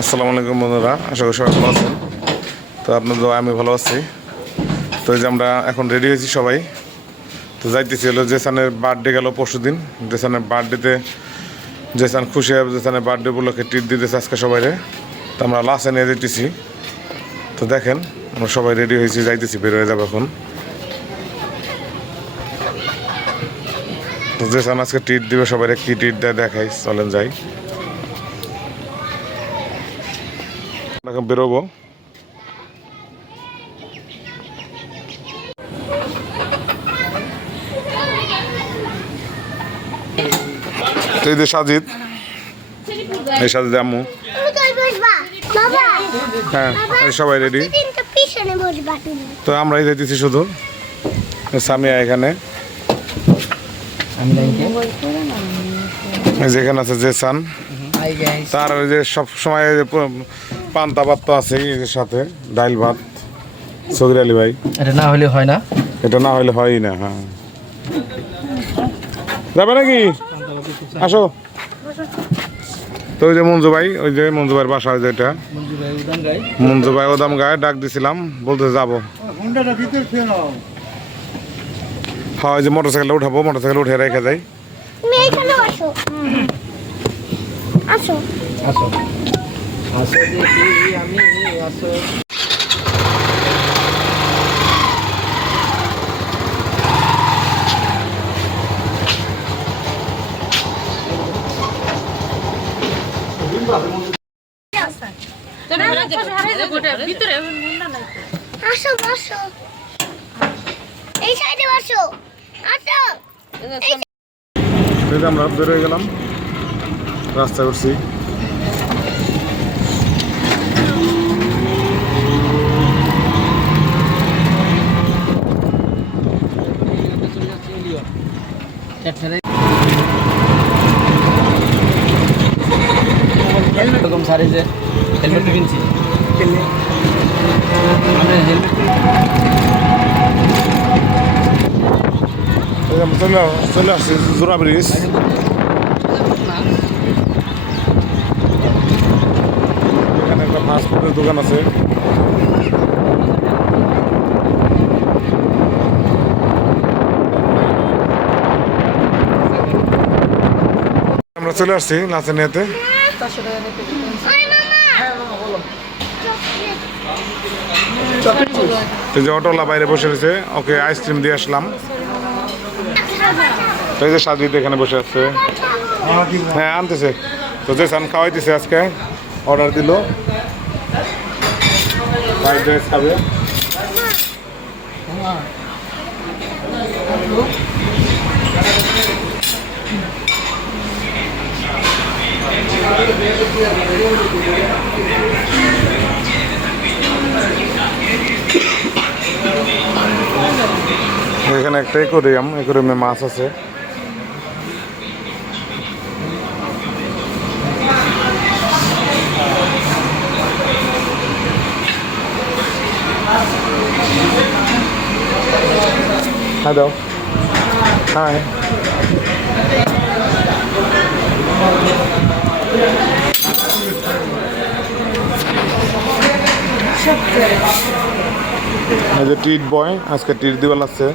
আসসালামু আলাইকুম বন্ধুরা, আশা করি সবাই ভালো আছেন। তো আপনাদের আমি ভালো আছি। তো এই যে আমরা এখন রেডি হয়েছি সবাই। তো যাইতেছি হলো জেসানের বার্থডে গেল পরশু দিন। জেসানের বার্থডেতে জেসান খুশি হবে, জেসানের বার্থডে উপলক্ষে ট্রিট দিতেছে আজকে সবাইরে। তো আমরা লাস্টে নিয়ে যেতেছি তো দেখেন, আমরা সবাই রেডি হয়েছি, যাইতেছি, বের হয়ে যাব এখন। তো জেসান আজকে ট্রিট দিবে সবাই কি ট্রিট দেয় দেখাই, চলেন যাই। এখন বেরোবো। এই যে সাজিদ, এই সাজিদ আম্মু। হ্যাঁ সবাই রেডি তো আমরাই যেতেছি শুধু। সামিয়া এখানে। এই যে এখানে আছে জেসান। তার ওই যে সব সময় যে পান্তা ভাত তো আছেই এর সাথে ডাইল ভাত সগির আলী ভাই। এটা না হলে হয় না। এটা না হলে হয়ই না হ্যাঁ। যাবে নাকি? আসো। তো ওই যে মঞ্জু ভাই ওই যে মঞ্জু ভাইয়ের বাসা ওই যে এটা। মঞ্জু ভাই ওদাম গায়ে ডাক দিছিলাম বলতে যাব। হ্যাঁ ওই যে মোটর সাইকেল উঠাবো মোটর সাইকেল উঠে রেখে যাই। আসো। আসো। আসো আমি আসো। আসো বসো। এই সাইডে বসো। আসো। আমরা বের হয়ে গেলাম। রাস্তা করছি এরকম সারি যে হেলমেট কিনছি। চলে আসছি জোড়া ব্রিজ। এখানে একটা ফুডের দোকান আছে। আমরা চলে আসছি লাচেনিয়াতে ওই যে অটোলা বাইরে বসে রয়েছে, ওকে আইসক্রিম দিয়ে আসলাম। তো এই যে সাজিদ এখানে বসে আছে। হ্যাঁ আনতেছে। তো যে সান খাওয়াইতেছে আজকে অর্ডার দিল। ফ্রাইড রাইস খাবে এখানে একটা একুরিয়াম একুরিয়ামে মাছ আছে। হ্যাঁ দাও হ্যাঁ এই যে ট্রিট বয়, আজকে ট্রিট দিবার লাগছে।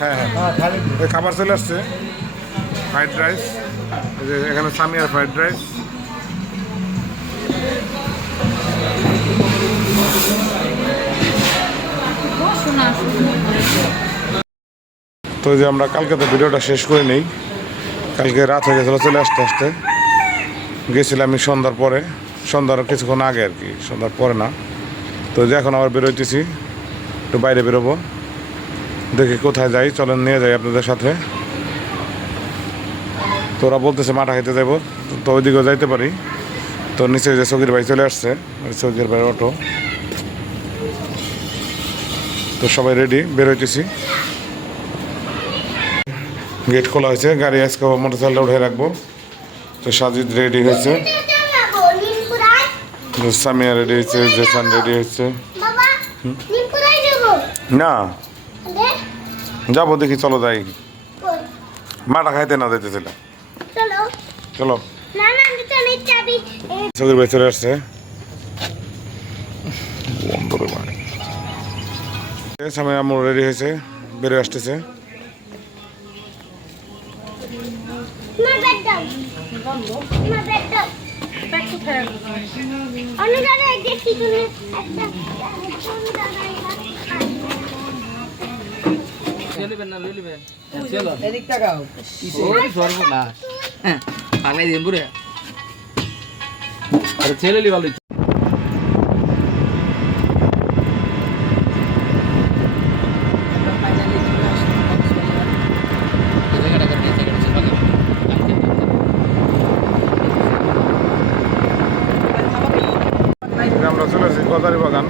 হ্যাঁ হ্যাঁ। খাবার চলে আসছে ফ্রাইড রাইস এখানে সামিয়ার ফ্রাইড রাইস তো যে আমরা কালকে তো ভিডিওটা শেষ করে নেই। কালকে রাত হয়ে গেছিল চলে আসতে আসতে। গেছিলাম আমি সন্ধ্যার পরে। সন্ধ্যার কিছুক্ষণ আগে আর কি, সন্ধ্যার পরে না। তো যে এখন আবার বেরোইতেছি, একটু বাইরে বেরোবো। দেখি কোথায় যাই, চলেন নিয়ে যাই আপনাদের সাথে। তো ওরা বলতেছে মাঠা খাইতে যাব তো ওইদিকেও যাইতে পারি। তো নিচে যে সগির ভাই চলে আসছে সগির ভাই অটো। তো সবাই রেডি বেরোইতেছি। গেট খোলা হয়েছে, গাড়ি আজকে মোটর সাইকেলটা উঠে রাখব। তো সাজিদ রেডি হয়েছে। সামিয়া রেডি হয়েছে, জেসান রেডি হয়েছে। না, যাব দেখি, চলো যাই। মাটা খাইতে না দিতেছিলাম চলো। চোখের চলে আসছে। সামনে আমার রেডি হয়েছে, বেরিয়ে আসতেছে। চলবেন না লইবেন চলো এদিক টাকাও ওই সর্বনাশ হ্যাঁ পাগলাই দিন বুড়ে আরে ছেলে লি ভালো এই যে গজারি বাগান।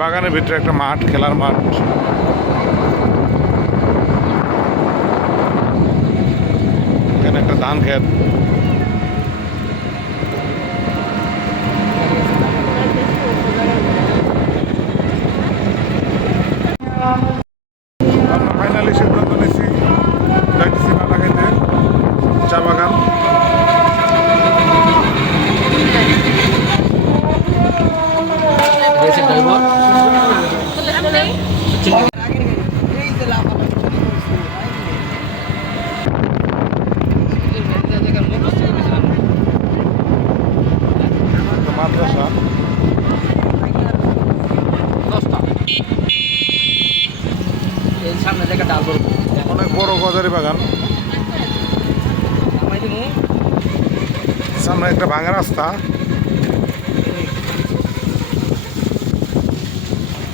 বাগানের ভিতরে একটা মাঠ খেলার মাঠ। এখানে একটা ধান ক্ষেত আমরা ফাইনালি সিদ্ধান্ত নিচ্ছি যাইতেছি না লাগাইতে চা বাগান রয়েছে ড্রাইভার একটা মাদ্রাসা দশটা এই সামনে জায়গা ডাল করব অনেক বড় গজারি বাগান। সামনে একটা ভাঙা রাস্তা।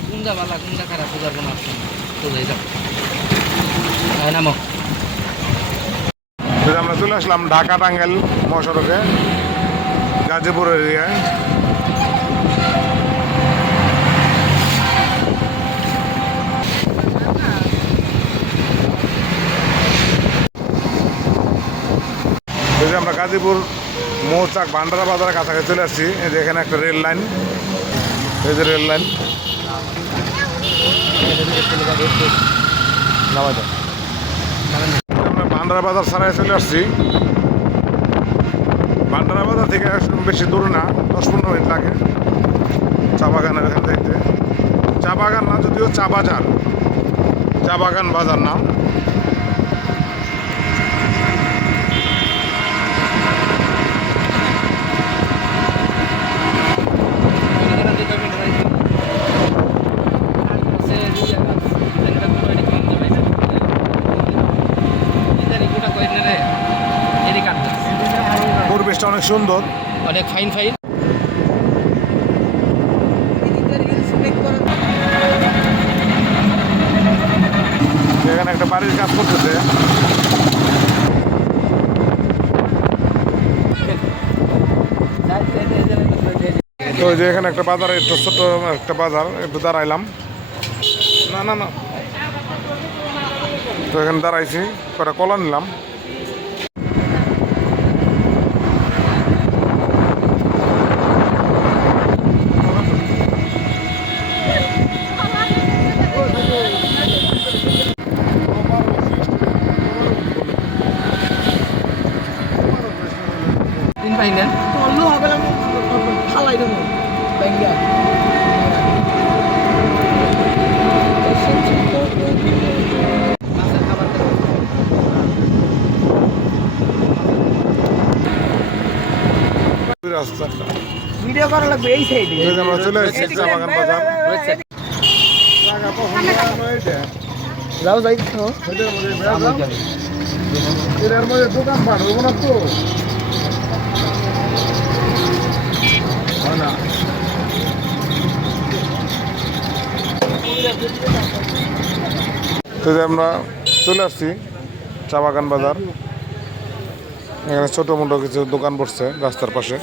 কোনটা খারাপ বুঝার কোনো অপশন তো যাও নামো। আমরা চলে আসলাম ঢাকা টাঙ্গাইল মহাসড়কে গাজীপুর এরিয়ায়। আমরা গাজীপুর, মৌচাক, ভান্ডারা বাজারের কাছাকাছি চলে আসছি। এই যে এখানে একটা রেল লাইন। এই যে রেল লাইন। আমরা ভান্ডারা বাজার ছাড়াই চলে আসছি। ভান্ডারা বাজার থেকে বেশি দূর না, দশ পনেরো মিনিট লাগে চা বাগানের এখান থেকে। চা বাগান না, যদিও চা বাজার। চা বাগান বাজার নাম। অনেক সুন্দর। অনেক ফাইন ফাইন এখানে একটা বাড়ির কাজ করতেছে। তো যে এখানে একটা বাজার একটু ছোট একটা বাজার একটু দাঁড়াইলাম। না না না। তো এখানে দাঁড়াইছি কটা কলা নিলাম। ফাইন নেন রাস্তাটা ভিডিও করা লাগবে এই সাইডে এই যে আমরা চলে এসেছি চা বাগান বাজার। রয়েছে জায়গা পছন্দ হয় না এইটা। যাও যাই এটার মধ্যে মধ্যে দোকান পাট হব না তো হয় না তো আমরা চলে আসছি চা বাগান বাজার। এখানে ছোটো মোটো কিছু দোকান বসছে রাস্তার পাশে।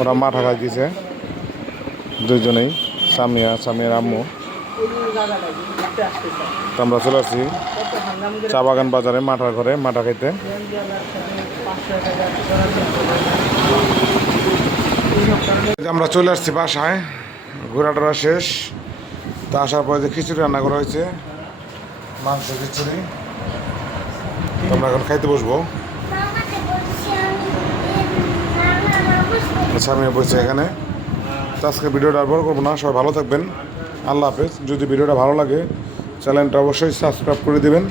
ওরা মাঠা খাইতেছে দুইজনেই, সামিয়া, সামিয়ার আম্মু। তো আমরা চলে আসছি চা বাগান বাজারে, মাঠার ঘরে, মাঠা খাইতে। আমরা চলে আসছি বাসায় ঘোরাটোরা শেষ। তা আসার পরে যে খিচুড়ি রান্না করা হয়েছে, মাংস খিচুড়ি। আমরা এখন খাইতে বসবো। বলছি আচ্ছা আমি বসছি এখানে। তো আজকে ভিডিওটা আর বড় করব না, সবাই ভালো থাকবেন। আল্লাহ হাফেজ। যদি ভিডিওটা ভালো লাগে চ্যানেলটা অবশ্যই সাবস্ক্রাইব করে দিবেন।